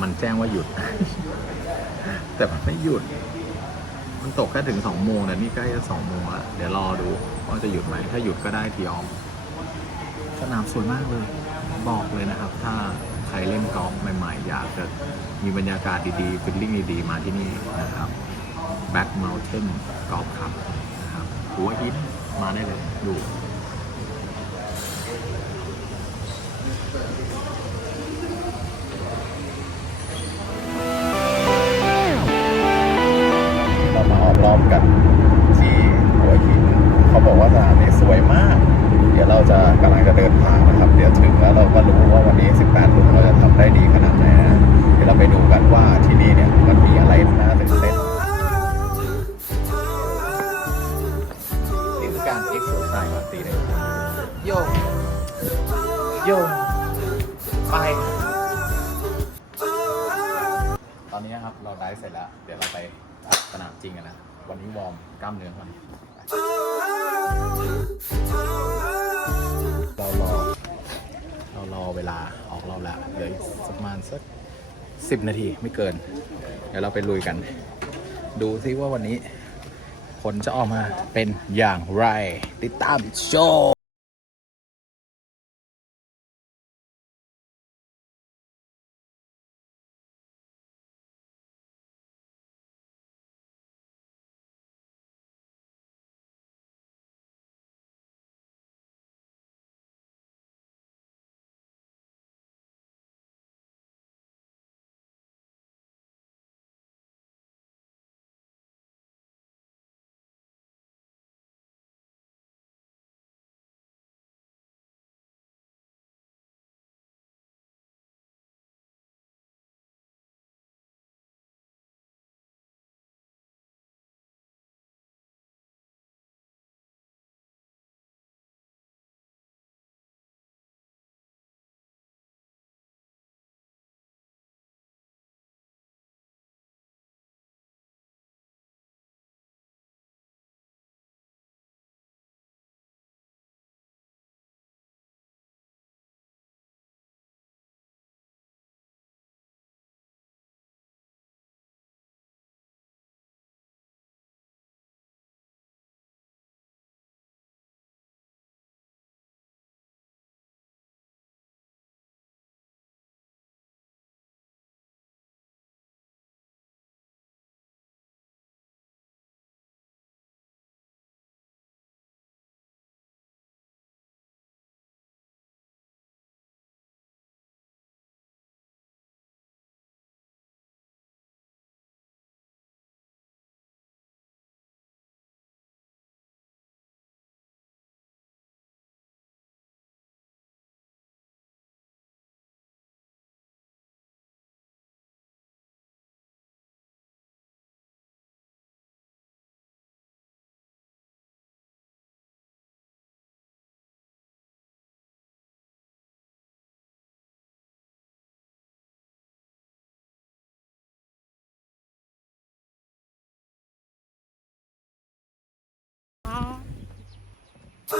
มันแจ้งว่าหยุด แต่มันไม่หยุด มันตกแค่ถึงสองโมงแต่นี่ใกล้จะสองโมงแล้วเดี๋ยวรอดูว่าจะหยุดไหมถ้าหยุดก็ได้ทีออมสนามสวยมากเลย บอกเลยนะครับ ถ้าใครเล่นกอล์ฟใหม่ๆ อยากจะมีบรรยากาศดีๆฟิลลิ่งดีๆ มาที่นี่นะครับ Back Mountain Golf Club นะครับหัวหินมาได้เลยดู การเอ็กซ์โซไซส์ก่อนตีเลยโยกโยไป ตอนนี้นะครับเราได้เสร็จแล้ว เดี๋ยวเราไปสนามจริงกันนะ วันนี้วอร์มกล้ามเนื้อก่อนเรารอเรารอเวลาออกเราแล้วเหลืออีกประมาณสักสิบนาทีไม่เกิน เดี๋ยวเราไปลุยกัน ดูซิว่าวันนี้ ผลจะออกมาเป็นอย่างไร ติดตามโชว์ This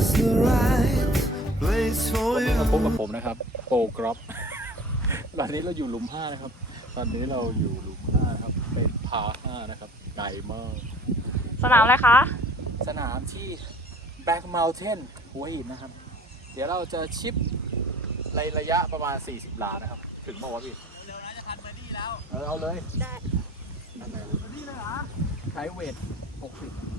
is the right place for มา you. พบกับผมนะครับโกกรอบ ตอนนี้เราอยู่หลุมห้านะครับ ตอนนี้เราอยู่หลุมห้านะครับ เป็นพาห้านะครับไกลมากสนามอะไรคะ สนามที่ Back Mountain หัวหินนะครับ เดี๋ยวเราจะชิปในระยะประมาณ 40 หลานะครับ ถึงบอกว่าพี่เร็วๆนะจะทันเบอร์ดี้แล้ว เออเอาเลย ได้เบอร์ดี้เลยเหรอใช้เวท 60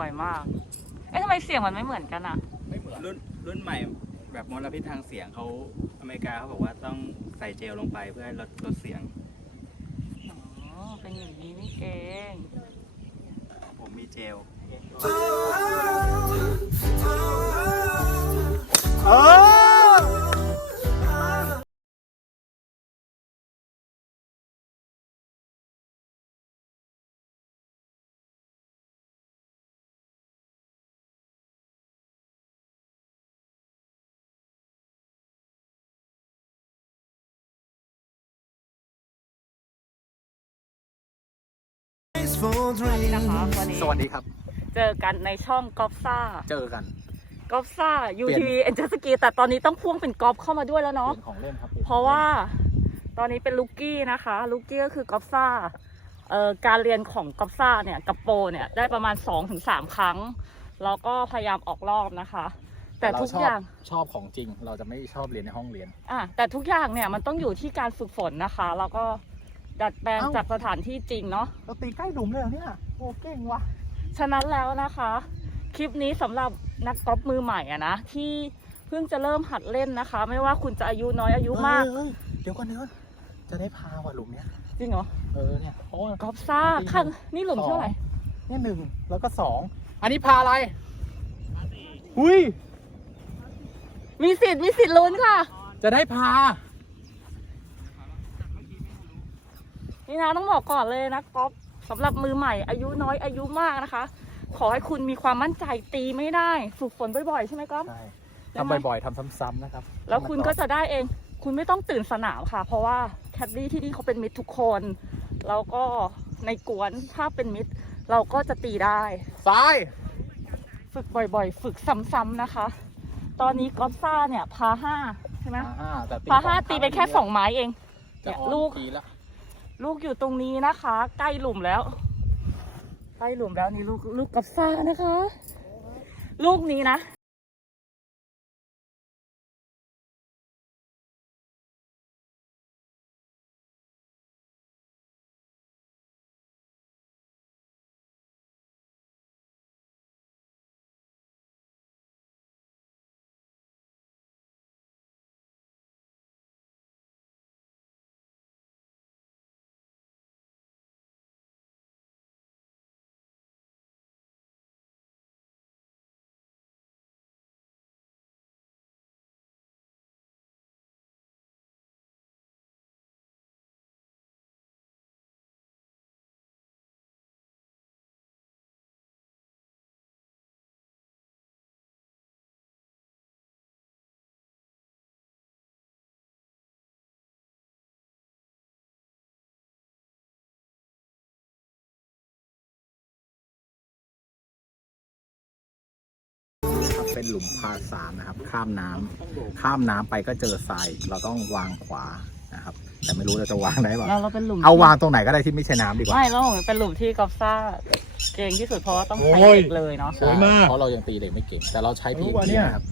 วยมาก เอ๊ะทำไมเสียงมันไม่เหมือนกันอะรุ่นรุ่นใหม่แบบมลพิษทางเสียงเขาอเมริกาเขาบอกว่าต้องใส่เจลลงไปเพื่อให้ลดลดเสียง อ๋อ เป็นอย่างนี้นี่เอง ผมมีเจล Peaceful นี่นะคะ dreams. วันนี้สวัสดีครับ เจอกันในช่องกอล์ฟซ่าเจอกันกอล์ฟซ่าเปลี่ยน UTV เอ็นเจสกีแต่ตอนนี้ต้องพ่วงเป็นกอล์ฟเข้ามาด้วยแล้วเปเนาะลี่ยนของเล่นครับเพราะว่าตอนนี้เป็นลูกกี้นะคะลูกกี้ก็คือกอล์ฟซ่าเอ่อการเรียนของกอล์ฟซ่าเนี่ยกับโปรเนี่ยได้ประมาณ 2-3 ครั้ง แล้วก็พยายามออกรอบนะคะแต่ทุกอย่างชอบของจริงเราจะไม่ชอบเรียนในห้องเรียนอะแต่ทุกอย่างเนี่ยมันต้องอยู่ที่การฝึกฝนนะคะ แล้วก็ ดัดแปลงเอ้า จากสถานที่จริงเนาะ เราตีใกล้หลุมเลยเหรอเนี่ย โอ้เก่งว่ะ ฉะนั้นแล้วนะคะ คลิปนี้สำหรับนักกอล์ฟมือใหม่อะนะที่เพิ่งจะเริ่มหัดเล่นนะคะ ไม่ว่าคุณจะอายุน้อยอายุมากเฮ้ยเดี๋ยวก่อนเดี๋ยวก่อนจะได้พาว่ะหลุมเนี้ย จริงเหรอเออเนี่ยเพราะว่ากอล์ฟซ่าขั้นนี่หลุมเท่าไหร่เนี่ยหนึ่งแล้วก็สอง อันนี้พาอะไรอุ้ย มีสิทธิ์มีสิทธิ์ลุ้นค่ะ จะได้พา นี่นะต้องบอกก่อนเลยนะกอล์ฟสำหรับมือใหม่ อายุน้อยอายุมากนะคะ ขอให้คุณมีความมั่นใจตีไม่ได้ ฝึกฝนบ่อยๆ ใช่ไหมก๊อฟ ใช่ได้ไหมทำบ่อยๆทำซ้ำๆนะครับแล้วคุณก็จะได้เอง คุณไม่ต้องตื่นสนามค่ะ เพราะว่าแคดดี้ที่นี่เขาเป็นมิตรทุกคน แล้วก็ในกวนถ้าเป็นมิตร เราก็จะตีได้ ซ้าย ฝึกบ่อยๆ ฝึกซ้ำๆนะคะ ตอนนี้กอล์ฟซ่าเนี่ยพาห้าใช่ไหมพาห้าแต่พาห้าตีไปแค่สองไม้เองจะเนี่ยออนลูกทีละ ลูกอยู่ตรงนี้นะคะ ใกล้หลุมแล้ว ใกล้หลุมแล้วนี่ลูกลูกกับซ่านะคะ ลูกนี้นะ เป็นหลุมพาสามนะครับ ข้ามน้ำข้ามน้ำไปก็เจอทรายเราต้องวางขวานะครับ แต่ไม่รู้เราจะวางได้เปล่าเราเราเป็นหลุมเอาที่วางตรงไหนก็ได้ที่ไม่ใช่น้ำดีกว่าไม่เราเป็นหลุมที่กอล์ฟซ่าเก่งที่สุดเพราะว่าต้องใช้โอ้ยเด็กเลยเนาะใช่เพราะเรายังตีเด็กไม่เก่งแต่เราใช้พีรู้ป่ะเนี่ยครับ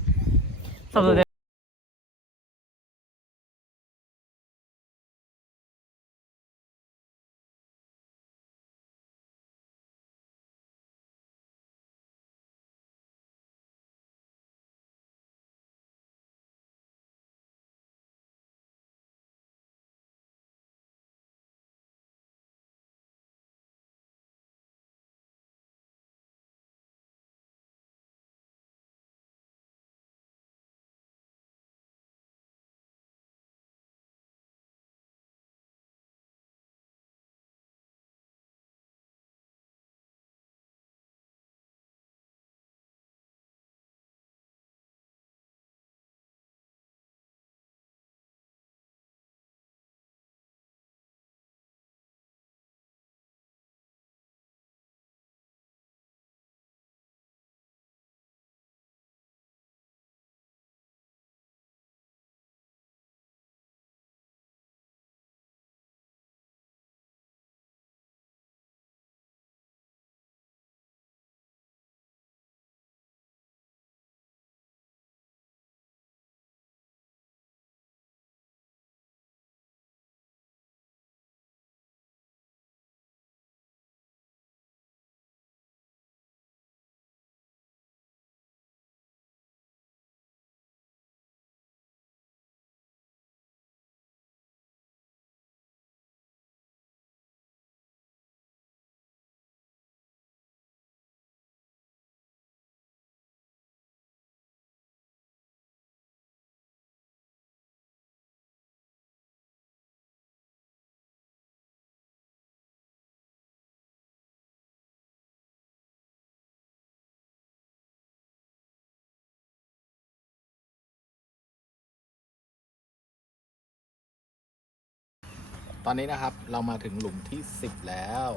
ตอนนี้นะครับเรามาถึงหลุมที่สิบแล้ว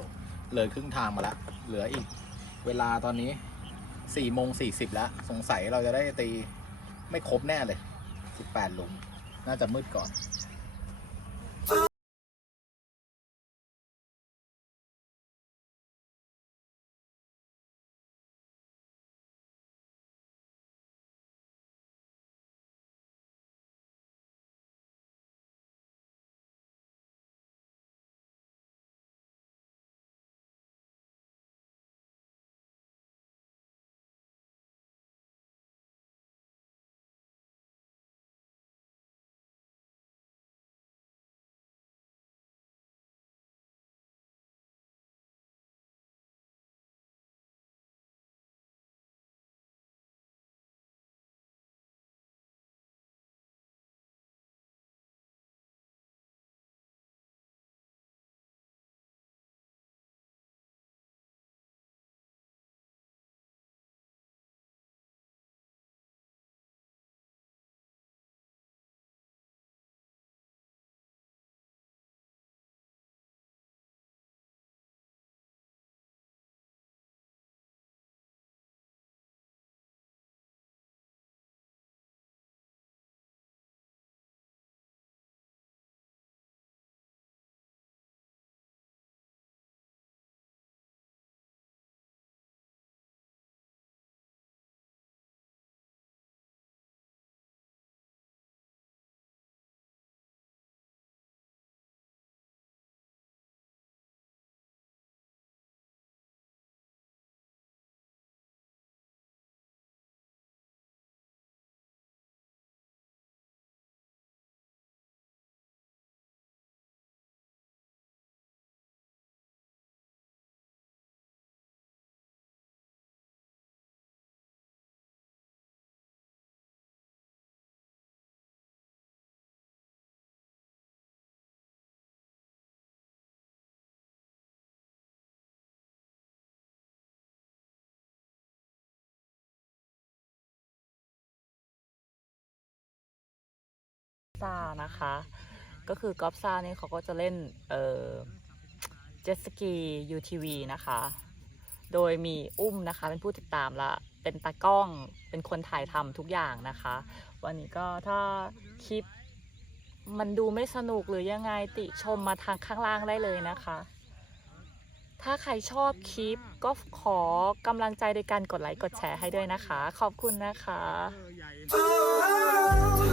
เลยครึ่งทางมาแล้วเหลืออีก เวลาตอนนี้สี่โมงสี่สิบแล้ว สงสัยเราจะได้ตีไม่ครบแน่เลยสิบแปดหลุม น่าจะมืดก่อน ซ่านะคะ ก็คือกอล์ฟซ่าเนี่ยเขาก็จะเล่นเอ่อเจ็ตสกี UTV นะคะ โดยมีอุ้มนะคะ เป็นผู้ติดตามและเป็นตากล้องเป็นคนถ่ายทำทุกอย่างนะคะ วันนี้ก็ถ้าคลิปมันดูไม่สนุกหรือยังไงติชมมาทางข้างล่างได้เลยนะคะ ถ้าใครชอบคลิปก็ขอกำลังใจโดยการกดไลค์กดแชร์ให้ด้วยนะคะ ขอบคุณนะคะ Oh,